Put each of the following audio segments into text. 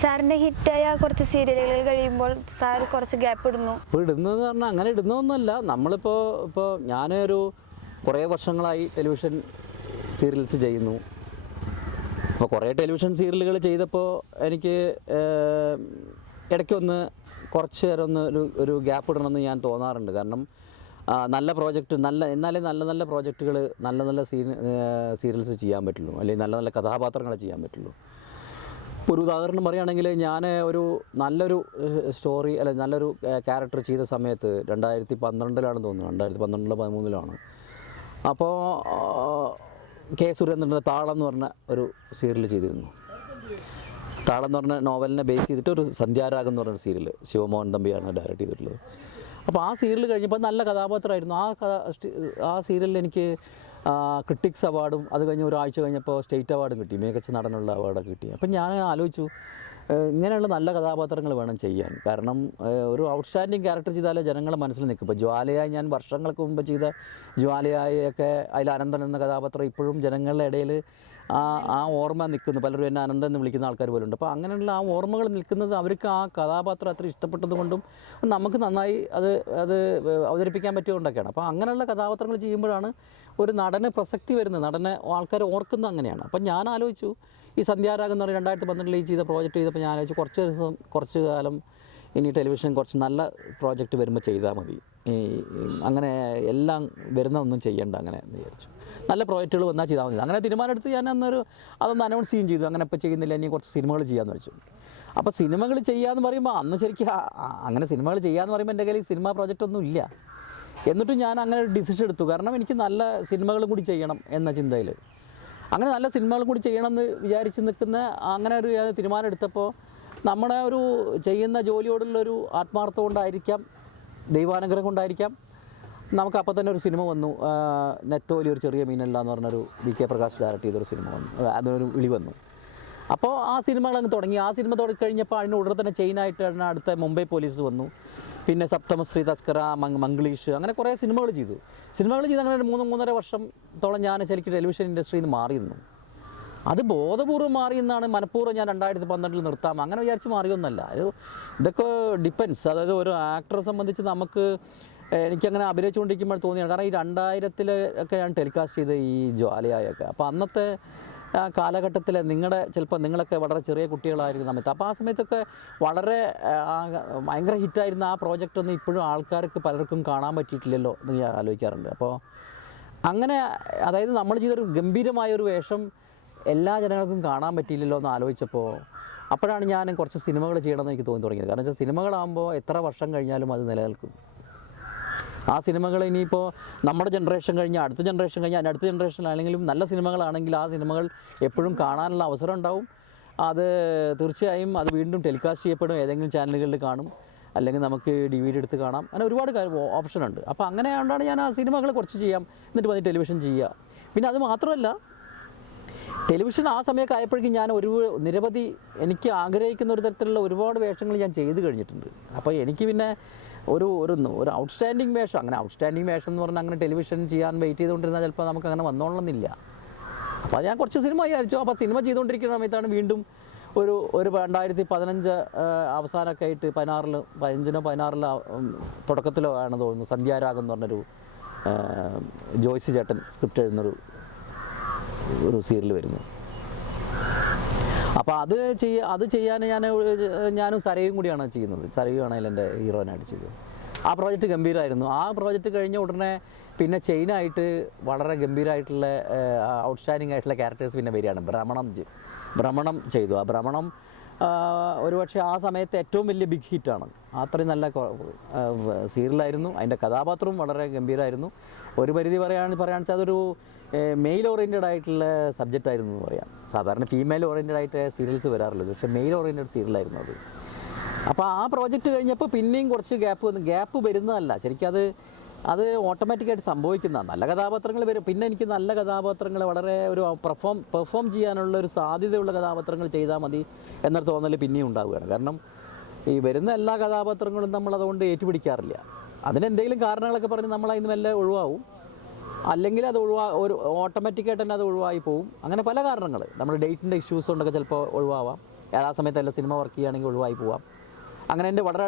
സാറിൻ്റെ ഹിറ്റായ കുറച്ച് സീരിയലുകൾ കഴിയുമ്പോൾ സാർ കുറച്ച് ഗ്യാപ്പ് ഇടുന്നു. ഇടുന്നതെന്ന് പറഞ്ഞാൽ അങ്ങനെ ഇടുന്നതൊന്നുമല്ല. ഇപ്പോൾ ഞാനൊരു കുറേ വർഷങ്ങളായി ടെലിവിഷൻ സീരിയൽസ് ചെയ്യുന്നു. അപ്പോൾ കുറേ ടെലിവിഷൻ സീരിയലുകൾ ചെയ്തപ്പോൾ എനിക്ക് ഇടയ്ക്കൊന്ന് കുറച്ച് നേരം ഒരു ഗ്യാപ്പ് ഇടണമെന്ന് ഞാൻ തോന്നാറുണ്ട്. കാരണം നല്ല പ്രോജക്റ്റ് എന്നാലേ നല്ല പ്രോജക്റ്റുകൾ നല്ല സീരിയൽസ് ചെയ്യാൻ പറ്റുള്ളൂ, അല്ലെങ്കിൽ നല്ല കഥാപാത്രങ്ങളെ ചെയ്യാൻ പറ്റുള്ളൂ. ഒരു ഉദാഹരണം പറയുകയാണെങ്കിൽ ഞാൻ നല്ലൊരു സ്റ്റോറി നല്ലൊരു ക്യാരക്ടർ ചെയ്ത സമയത്ത് 2012 തോന്നുന്നു, 2012-13 അപ്പോൾ കെ സുരേന്ദ്രൻ്റെ താളം എന്ന് പറഞ്ഞ ഒരു സീരിയൽ ചെയ്തിരുന്നു. താളം എന്ന് പറഞ്ഞ നോവലിനെ ബേസ് ചെയ്തിട്ട് ഒരു സന്ധ്യാരാഗം എന്ന് പറഞ്ഞൊരു സീരിയൽ ശിവമോഹൻ തമ്പിയാണ് ഡയറക്റ്റ് ചെയ്തിട്ടുള്ളത്. അപ്പോൾ ആ സീരിയൽ കഴിഞ്ഞപ്പോൾ നല്ല കഥാപാത്രമായിരുന്നു. ആ സീരിയലിൽ എനിക്ക് ക്രിട്ടിക്സ് അവാർഡും അത് കഴിഞ്ഞ് ഒരാഴ്ച കഴിഞ്ഞപ്പോൾ സ്റ്റേറ്റ് അവാർഡും കിട്ടി, മികച്ച നടനുള്ള അവാർഡൊക്കെ കിട്ടി. അപ്പം ഞാൻ ആലോചിച്ചു, ഇങ്ങനെയുള്ള നല്ല കഥാപാത്രങ്ങൾ വേണം ചെയ്യാൻ. കാരണം ഒരു ഔട്ട്സ്റ്റാൻഡിങ് ക്യാരക്ടർ ചെയ്താലേ ജനങ്ങളെ മനസ്സിൽ നിൽക്കും. ഇപ്പോൾ ജ്വാലയായി ഞാൻ വർഷങ്ങൾക്ക് മുമ്പ് ചെയ്ത ജ്വാലയായൊക്കെ അതിൽ അനന്തൻ എന്ന കഥാപാത്രം ഇപ്പോഴും ജനങ്ങളുടെ ഇടയിൽ ആ ഓർമ്മ നിൽക്കുന്നു. പലരും എന്നെ അനന്തൻ എന്ന് വിളിക്കുന്ന ആൾക്കാർ പോലുണ്ട്. അപ്പോൾ അങ്ങനെയുള്ള ആ ഓർമ്മകൾ നിൽക്കുന്നത് അവർക്ക് ആ കഥാപാത്രം അത്ര ഇഷ്ടപ്പെട്ടത് കൊണ്ടും നമുക്ക് നന്നായി അത് അവതരിപ്പിക്കാൻ പറ്റിയതുകൊണ്ടൊക്കെയാണ്. അപ്പോൾ അങ്ങനെയുള്ള കഥാപാത്രങ്ങൾ ചെയ്യുമ്പോഴാണ് ഒരു നടന് പ്രസക്തി വരുന്നത്, നടനെ ആൾക്കാർ ഓർക്കുന്നത് അങ്ങനെയാണ്. അപ്പം ഞാൻ ആലോചിച്ചു, ഈ സന്ധ്യാരാഗം എന്ന് പറഞ്ഞാൽ 2012 ചെയ്ത പ്രോജക്റ്റ് ചെയ്തപ്പോൾ ഞാൻ ആലോചിച്ചു, കുറച്ച് കാലം ഇനി ടെലിവിഷൻ കുറച്ച് നല്ല പ്രോജക്റ്റ് വരുമ്പോൾ ചെയ്താൽ മതി, അങ്ങനെ എല്ലാം വരുന്നതൊന്നും ചെയ്യേണ്ട അങ്ങനെ എന്ന് വിചാരിച്ചു. നല്ല പ്രോജക്റ്റുകൾ വന്നാൽ ചെയ്താൽ മതി. അങ്ങനെ തീരുമാനമെടുത്ത് ഞാൻ അതൊന്ന് അനൗൺസ് ചെയ്യുകയും ചെയ്തു. അങ്ങനെ ഇപ്പോൾ ചെയ്യുന്നില്ല, ഇനി കുറച്ച് സിനിമകൾ ചെയ്യാമെന്ന് വെച്ചു. അപ്പോൾ സിനിമകൾ ചെയ്യാമെന്ന് പറയുമ്പോൾ അന്ന് ശരിക്കും അങ്ങനെ സിനിമകൾ ചെയ്യാമെന്ന് പറയുമ്പോൾ എൻ്റെ കയ്യിൽ സിനിമ പ്രോജക്റ്റൊന്നും ഇല്ല. എന്നിട്ടും ഞാൻ അങ്ങനെ ഒരു ഡിസിഷൻ എടുത്തു. കാരണം എനിക്ക് നല്ല സിനിമകളും കൂടി ചെയ്യണം എന്ന ചിന്തയിൽ, അങ്ങനെ നല്ല സിനിമകളും കൂടി ചെയ്യണമെന്ന് വിചാരിച്ച് നിൽക്കുന്ന അങ്ങനെ ഒരു തീരുമാനം എടുത്തപ്പോൾ നമ്മുടെ ഒരു ചെയ്യുന്ന ജോലിയോടുള്ളൊരു ആത്മാർത്ഥം കൊണ്ടായിരിക്കാം, ദൈവാനുഗ്രഹം കൊണ്ടായിരിക്കാം, നമുക്ക് അപ്പോൾ തന്നെ ഒരു സിനിമ വന്നു. നെത്തോലി ഒരു ചെറിയ മീനല്ല എന്ന് പറഞ്ഞൊരു VK പ്രകാശ് ഡയറക്റ്റ് ചെയ്തൊരു സിനിമ വന്നു, അതൊരു വിളി വന്നു. അപ്പോൾ ആ സിനിമകളങ്ങ് തുടങ്ങി. ആ സിനിമ തുടങ്ങിക്കഴിഞ്ഞപ്പോൾ അതിന് ഉടനെ തന്നെ ചെയിനായിട്ട് അടുത്ത മുംബൈ പോലീസ് വന്നു, പിന്നെ സപ്തമശ്രീ തസ്കര, മംഗ്ലീഷ്, അങ്ങനെ കുറേ സിനിമകൾ ചെയ്തു. അങ്ങനെ 3-3.5 വർഷത്തോളം ഞാൻ ശരിക്കും ടെലിവിഷൻ ഇൻഡസ്ട്രിയിൽ നിന്ന് മാറിയിരുന്നു. അത് ബോധപൂർവ്വം മാറിയെന്നാണ്, മനഃപൂർവ്വം ഞാൻ 2012 നിർത്താം അങ്ങനെ വിചാരിച്ച് മാറിയൊന്നുമല്ല. ഇതൊക്കെ ഡിപ്പെൻസ്. അതായത് ഒരു ആക്ടറെ സംബന്ധിച്ച് എനിക്കങ്ങനെ അഭിനയിച്ചുകൊണ്ടിരിക്കുമ്പോൾ തോന്നിയാണ്. കാരണം ഈ 2000-ൽ ഞാൻ ടെലികാസ്റ്റ് ചെയ്ത ഈ ജ്വാലയായൊക്കെ, അപ്പോൾ അന്നത്തെ കാലഘട്ടത്തിൽ ചിലപ്പോൾ നിങ്ങളൊക്കെ വളരെ ചെറിയ കുട്ടികളായിരിക്കുന്ന സമയത്ത്, അപ്പോൾ ആ സമയത്തൊക്കെ ഭയങ്കര ഹിറ്റായിരുന്ന ആ പ്രോജക്റ്റൊന്നും ഇപ്പോഴും ആൾക്കാർക്ക് പലർക്കും കാണാൻ പറ്റിയിട്ടില്ലല്ലോ എന്ന് ഞാൻ ആലോചിക്കാറുണ്ട്. അപ്പോൾ അങ്ങനെ അതായത് നമ്മൾ ചെയ്തൊരു ഗംഭീരമായൊരു വേഷം എല്ലാ ജനങ്ങൾക്കും കാണാൻ പറ്റിയില്ലല്ലോ എന്ന് ആലോചിച്ചപ്പോൾ അപ്പോഴാണ് ഞാൻ കുറച്ച് സിനിമകൾ ചെയ്യണമെന്ന് എനിക്ക് തോന്നി തുടങ്ങിയത്. കാരണം വെച്ചാൽ സിനിമകളാകുമ്പോൾ എത്ര വർഷം കഴിഞ്ഞാലും അത് നിലനിൽക്കും. ആ സിനിമകൾ ഇനിയിപ്പോൾ നമ്മുടെ ജനറേഷൻ കഴിഞ്ഞാൽ അടുത്ത ജനറേഷൻ കഴിഞ്ഞാൽ അടുത്ത ജനറേഷനിലാണെങ്കിലും നല്ല സിനിമകളാണെങ്കിൽ ആ സിനിമകൾ എപ്പോഴും കാണാനുള്ള അവസരം ഉണ്ടാവും. അത് തീർച്ചയായും അത് വീണ്ടും ടെലികാസ്റ്റ് ചെയ്യപ്പെടും, ഏതെങ്കിലും ചാനലുകളിൽ കാണും, അല്ലെങ്കിൽ നമുക്ക് DVD എടുത്ത് കാണാം. അങ്ങനെ ഒരുപാട് ഓപ്ഷനുണ്ട്. അപ്പോൾ അങ്ങനെ കൊണ്ടാണ് ഞാൻ ആ സിനിമകൾ കുറച്ച് ചെയ്യാം, എന്നിട്ട് വന്ന് ടെലിവിഷൻ ചെയ്യുക. പിന്നെ അത് മാത്രമല്ല, ടെലിവിഷൻ ആ സമയമൊക്കെ ആയപ്പോഴേക്കും ഞാൻ നിരവധി എനിക്ക് ആഗ്രഹിക്കുന്ന ഒരു തരത്തിലുള്ള ഒരുപാട് വേഷങ്ങൾ ഞാൻ ചെയ്ത് കഴിഞ്ഞിട്ടുണ്ട്. അപ്പോൾ എനിക്ക് പിന്നെ ഒരു ഔട്ട്സ്റ്റാൻഡിങ് വേഷം, അങ്ങനെ ഔട്ട്സ്റ്റാൻഡിങ് വേഷം എന്ന് പറഞ്ഞാൽ അങ്ങനെ ടെലിവിഷൻ ചെയ്യാൻ വെയിറ്റ് ചെയ്തുകൊണ്ടിരുന്നാൽ ചിലപ്പോൾ നമുക്ക് അങ്ങനെ വന്നോളണമെന്നില്ല. അപ്പോൾ ഞാൻ കുറച്ച് സിനിമ വിചാരിച്ചു. അപ്പോൾ സിനിമ ചെയ്തുകൊണ്ടിരിക്കുന്ന സമയത്താണ് വീണ്ടും ഒരു 2015 അവസാനമൊക്കെ ആയിട്ട് 15-16 തുടക്കത്തിലോ ആണ് തോന്നുന്നു, സന്ധ്യാരാഗം എന്ന് പറഞ്ഞൊരു ജോയ്സ് ചേട്ടൻ സ്ക്രിപ്റ്റ് എഴുതുന്നൊരു സീരിയൽ വരുന്നു. അപ്പോൾ അത് ചെയ്യാൻ ഞാനും സരയും കൂടിയാണ് ചെയ്യുന്നത്. സരയുമാണ് എൻ്റെ ഹീറോയിനായിട്ട് ചെയ്തത്. ആ പ്രോജക്റ്റ് ഗംഭീരമായിരുന്നു. ആ പ്രോജക്റ്റ് കഴിഞ്ഞ ഉടനെ പിന്നെ ചെയിനായിട്ട് വളരെ ഗംഭീരമായിട്ടുള്ള ഔട്ട്സ്റ്റാൻഡിങ് ആയിട്ടുള്ള ക്യാരക്ടേഴ്സ് പിന്നെ വരികയാണ്. ഭ്രമണം ചെയ്തു. ആ ഭ്രമണം ഒരുപക്ഷെ ആ സമയത്ത് ഏറ്റവും വലിയ ബിഗ് ഹിറ്റാണ്. അത്രയും നല്ല സീരിയലായിരുന്നു. അതിൻ്റെ കഥാപാത്രവും വളരെ ഗംഭീരമായിരുന്നു. ഒരു പരിധി പറയുകയാണെന്ന് വെച്ചാൽ അതൊരു മെയിൽ ഓറിയൻറ്റഡ് ആയിട്ടുള്ള സബ്ജക്റ്റായിരുന്നു എന്ന് പറയാം. സാധാരണ ഫീമെയിൽ ഓറിയൻറ്റഡ് ആയിട്ട് സീരിയൽസ് വരാറുള്ളത്, പക്ഷേ മെയിൽ ഓറിയൻറ്റഡ് സീരിയലായിരുന്നു അത്. അപ്പോൾ ആ പ്രോജക്റ്റ് കഴിഞ്ഞപ്പോൾ പിന്നെയും കുറച്ച് ഗ്യാപ്പ് വരുന്നതല്ല, ശരിക്കും അത് ഓട്ടോമാറ്റിക്കായിട്ട് സംഭവിക്കുന്നതാണ്. നല്ല കഥാപാത്രങ്ങൾ വരും. പിന്നെ എനിക്ക് നല്ല കഥാപാത്രങ്ങൾ വളരെ ഒരു പെർഫോം ചെയ്യാനുള്ള ഒരു സാധ്യതയുള്ള കഥാപാത്രങ്ങൾ ചെയ്താൽ മതി എന്നൊരു തോന്നൽ പിന്നെയും ഉണ്ടാവുകയാണ്. കാരണം ഈ വരുന്ന എല്ലാ കഥാപാത്രങ്ങളും നമ്മളതുകൊണ്ട് ഏറ്റുപിടിക്കാറില്ല. അതിനെന്തെങ്കിലും കാരണങ്ങളൊക്കെ പറഞ്ഞ് നമ്മളതിന് മെല്ലെ ഒഴിവാകും, അല്ലെങ്കിൽ അത് ഓട്ടോമാറ്റിക്കായിട്ട് തന്നെ അത് ഒഴിവായി പോവും. അങ്ങനെ പല കാരണങ്ങൾ, നമ്മുടെ ഡേറ്റിൻ്റെ ഇഷ്യൂസ് കൊണ്ടൊക്കെ ചിലപ്പോൾ ഒഴിവാവാം. ആ സമയത്തല്ല സിനിമ വർക്ക് ചെയ്യുകയാണെങ്കിൽ ഒഴിവായി പോവാം. അങ്ങനെ എൻ്റെ വളരെ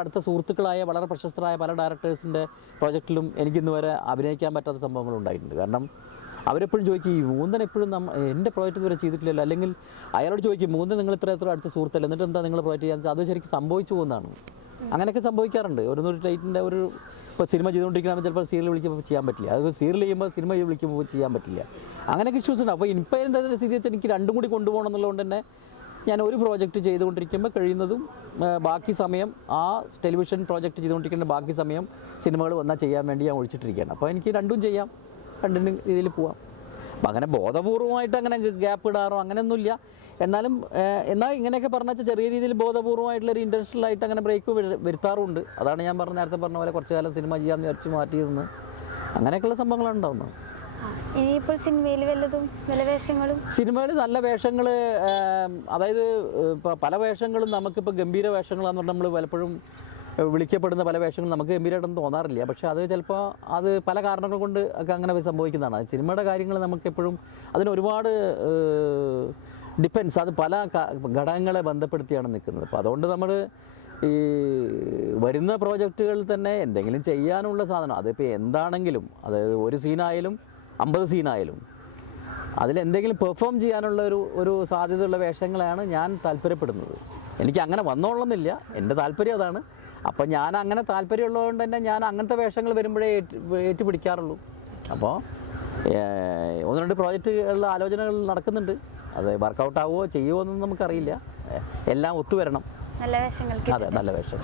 അടുത്ത സുഹൃത്തുക്കളായ വളരെ പ്രശസ്തരായ പല ഡയറക്ടേഴ്സിൻ്റെ പ്രോജക്റ്റിലും എനിക്കിന്ന് വരെ അഭിനയിക്കാൻ പറ്റാത്ത സംഭവങ്ങൾ ഉണ്ടായിട്ടുണ്ട്. കാരണം അവരെപ്പോഴും ചോദിക്കും, ഈ മൂന്നൻ എപ്പോഴും എൻ്റെ പ്രോജക്റ്റ് ഇതുവരെ ചെയ്തിട്ടില്ലല്ലോ, അല്ലെങ്കിൽ അയാളോട് ചോദിക്കും, മൂന്നൻ നിങ്ങൾ ഇത്ര അടുത്ത സുഹൃത്തല്ല, എന്നിട്ട് എന്താ നിങ്ങൾ പ്രോജക്റ്റ് ചെയ്യാൻ? അത് ശരിക്കും സംഭവിച്ചു പോകുന്നതാണ്. അങ്ങനെയൊക്കെ സംഭവിക്കാറുണ്ട്. ഒരു ഡേറ്റിൻ്റെ ഇപ്പോൾ സിനിമ ചെയ്തുകൊണ്ടിരിക്കുകയാണെങ്കിൽ ചിലപ്പോൾ സീരിയൽ വിളിക്കുമ്പോൾ ചെയ്യാൻ പറ്റില്ല, അത് സീരിയൽ ചെയ്യുമ്പോൾ സിനിമ വിളിക്കുമ്പോൾ ചെയ്യാൻ പറ്റില്ല. അങ്ങനെയൊക്കെ ഇഷ്യൂസ് ഉണ്ട്. അപ്പോൾ ഇപ്പോൾ എന്താ സ്ഥിതി വെച്ചാൽ എനിക്ക് രണ്ടും കൂടി കൊണ്ടുപോകണം എന്നുള്ളതുകൊണ്ട് തന്നെ ഞാൻ ഒരു പ്രോജക്റ്റ് ചെയ്തുകൊണ്ടിരിക്കുമ്പോൾ കഴിയുന്നതും ബാക്കി സമയം ആ ടെലിവിഷൻ പ്രോജക്റ്റ് ചെയ്തുകൊണ്ടിരിക്കുന്ന ബാക്കി സമയം സിനിമകൾ വന്നാൽ ചെയ്യാൻ വേണ്ടി ഞാൻ ഒഴിച്ചിട്ടിരിക്കുകയാണ്. അപ്പോൾ എനിക്ക് രണ്ടും ചെയ്യാം, രണ്ടിനും രീതിയിൽ പോവാം. അപ്പം അങ്ങനെ ബോധപൂർവമായിട്ട് അങ്ങനെ ഗ്യാപ്പ് ഇടാറോ അങ്ങനെയൊന്നുമില്ല. എന്നാൽ ഇങ്ങനെയൊക്കെ പറഞ്ഞാൽ ചെറിയ രീതിയിൽ ബോധപൂർവമായിട്ടുള്ളൊരു ഇൻറ്റൻഷനലായിട്ട് അങ്ങനെ ബ്രേക്ക് വരുത്താറുണ്ട്. അതാണ് ഞാൻ നേരത്തെ പറഞ്ഞ പോലെ കുറച്ച് കാലം സിനിമ ചെയ്യാമെന്ന് വിചാരിച്ച് മാറ്റിയതെന്ന്. അങ്ങനെയൊക്കെയുള്ള സംഭവങ്ങളാണ് ഉണ്ടാകുന്നത്. ഇനിയിപ്പോൾ സിനിമയിൽ വല്ലതും വല്ല വേഷങ്ങളും? സിനിമയിൽ നല്ല വേഷങ്ങൾ, അതായത് ഇപ്പോൾ പല വേഷങ്ങളും നമുക്കിപ്പോൾ ഗംഭീര വേഷങ്ങളാന്ന് പറഞ്ഞാൽ നമ്മൾ പലപ്പോഴും വിളിക്കപ്പെടുന്ന പല വേഷങ്ങളും നമുക്ക് ഗംഭീരമായിട്ടൊന്നും തോന്നാറില്ല. പക്ഷേ അത് ചിലപ്പോൾ അത് പല കാരണങ്ങൾ കൊണ്ട് ഒക്കെ അങ്ങനെ സംഭവിക്കുന്നതാണ്. സിനിമയുടെ കാര്യങ്ങൾ നമുക്കെപ്പോഴും അതിന് ഒരുപാട് ഡിപ്പെൻസ്, അത് പല ഘടകങ്ങളെ ബന്ധപ്പെടുത്തിയാണ് നിൽക്കുന്നത്. അപ്പോൾ അതുകൊണ്ട് നമ്മൾ ഈ വരുന്ന പ്രോജക്റ്റുകളിൽ തന്നെ എന്തെങ്കിലും ചെയ്യാനുള്ള സാധനം, അതിപ്പോൾ എന്താണെങ്കിലും, അതായത് ഒരു സീനായാലും 50 സീനായാലും അതിലെന്തെങ്കിലും പെർഫോം ചെയ്യാനുള്ള ഒരു സാധ്യതയുള്ള വേഷങ്ങളാണ് ഞാൻ താല്പര്യപ്പെടുന്നത്. എനിക്ക് അങ്ങനെ വന്നോളണമെന്നില്ല, എൻ്റെ താല്പര്യം അതാണ്. അപ്പോൾ ഞാൻ അങ്ങനെ താല്പര്യമുള്ളതുകൊണ്ട് തന്നെ ഞാൻ അങ്ങനത്തെ വേഷങ്ങൾ വരുമ്പോഴേ ഏറ്റുപിടിക്കാറുള്ളൂ. അപ്പോൾ 1-2 പ്രോജക്റ്റുകളിലെ ആലോചനകൾ നടക്കുന്നുണ്ട്. അത് വർക്കൗട്ട് ആവുമോ ചെയ്യുമോ എന്നൊന്നും നമുക്കറിയില്ല. എല്ലാം ഒത്തുവരണം. നല്ല വേഷങ്ങൾ. അതെ, നല്ല വേഷം.